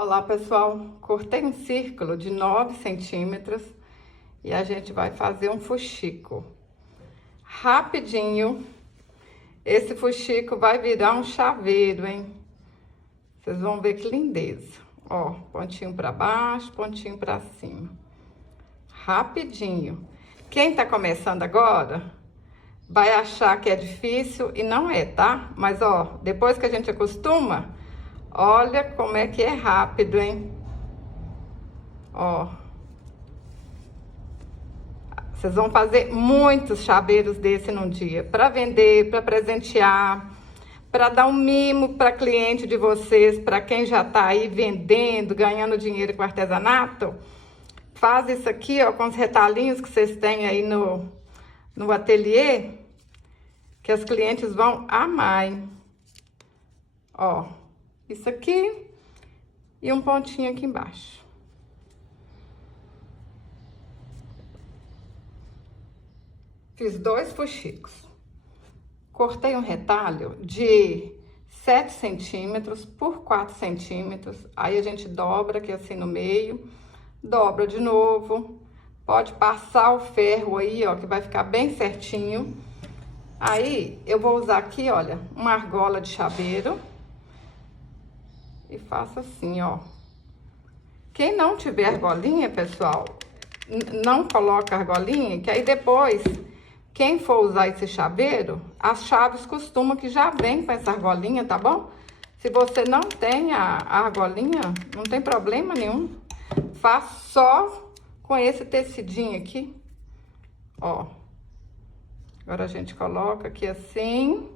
Olá pessoal, cortei um círculo de 9 centímetros e a gente vai fazer um fuxico. Rapidinho, esse fuxico vai virar um chaveiro, hein? Vocês vão ver que lindeza. Ó, pontinho pra baixo, pontinho pra cima. Rapidinho. Quem tá começando agora vai achar que é difícil e não é, tá? Mas ó, depois que a gente acostuma, olha como é que é rápido, hein? Ó. Vocês vão fazer muitos chaveiros desse num dia, para vender, para presentear, para dar um mimo para cliente de vocês, para quem já tá aí vendendo, ganhando dinheiro com artesanato. Faz isso aqui, ó, com os retalhinhos que vocês têm aí no ateliê, que as clientes vão amar, hein? Ó, isso aqui e um pontinho aqui embaixo. Fiz 2 fuxicos. Cortei um retalho de 7 centímetros por 4 centímetros. Aí a gente dobra aqui assim no meio, dobra de novo. Pode passar o ferro aí, ó, que vai ficar bem certinho. Aí eu vou usar aqui, olha, uma argola de chaveiro. E faço assim, ó. Quem não tiver argolinha, pessoal, não coloca argolinha, que aí depois, quem for usar esse chaveiro, as chaves costumam que já vem com essa argolinha, tá bom? Se você não tem a argolinha, não tem problema nenhum. Faz só com esse tecidinho aqui, ó. Agora a gente coloca aqui assim.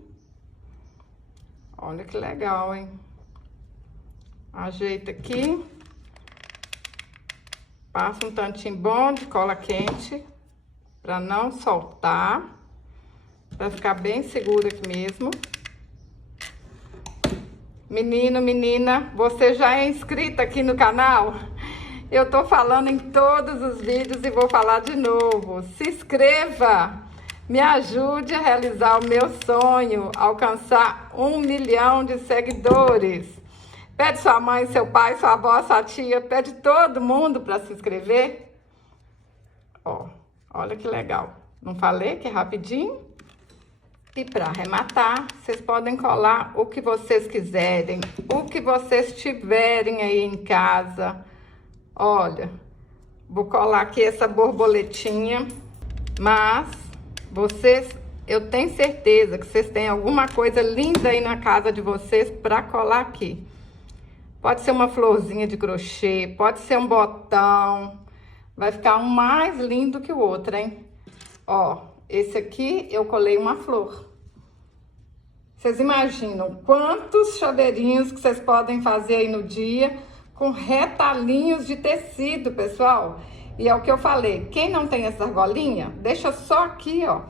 Olha que legal, hein? Ajeita aqui. Passa um tantinho bom de cola quente, pra não soltar, pra ficar bem seguro aqui mesmo. Menino, menina, você já é inscrita aqui no canal? Eu tô falando em todos os vídeos e vou falar de novo. Se inscreva, me ajude a realizar o meu sonho, alcançar 1 milhão de seguidores. Pede sua mãe, seu pai, sua avó, sua tia, pede todo mundo para se inscrever. Ó, olha que legal. Não falei que é rapidinho? E para arrematar, vocês podem colar o que vocês quiserem, o que vocês tiverem aí em casa. Olha, vou colar aqui essa borboletinha, mas vocês, eu tenho certeza que vocês têm alguma coisa linda aí na casa de vocês para colar aqui. Pode ser uma florzinha de crochê, pode ser um botão. Vai ficar um mais lindo que o outro, hein? Ó, esse aqui eu colei uma flor. Vocês imaginam quantos chaveirinhos que vocês podem fazer aí no dia com retalhinhos de tecido, pessoal? E é o que eu falei, quem não tem essa argolinha, deixa só aqui, ó,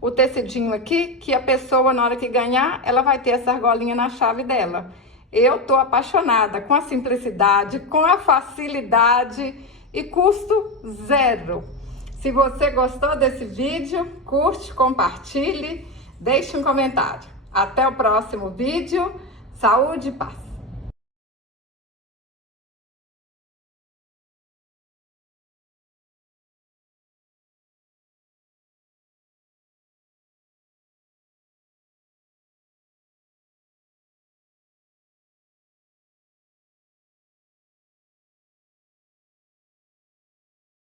o tecidinho aqui, que a pessoa, na hora que ganhar, ela vai ter essa argolinha na chave dela. Eu tô apaixonada com a simplicidade, com a facilidade e custo zero. Se você gostou desse vídeo, curte, compartilhe, deixe um comentário. Até o próximo vídeo. Saúde e paz!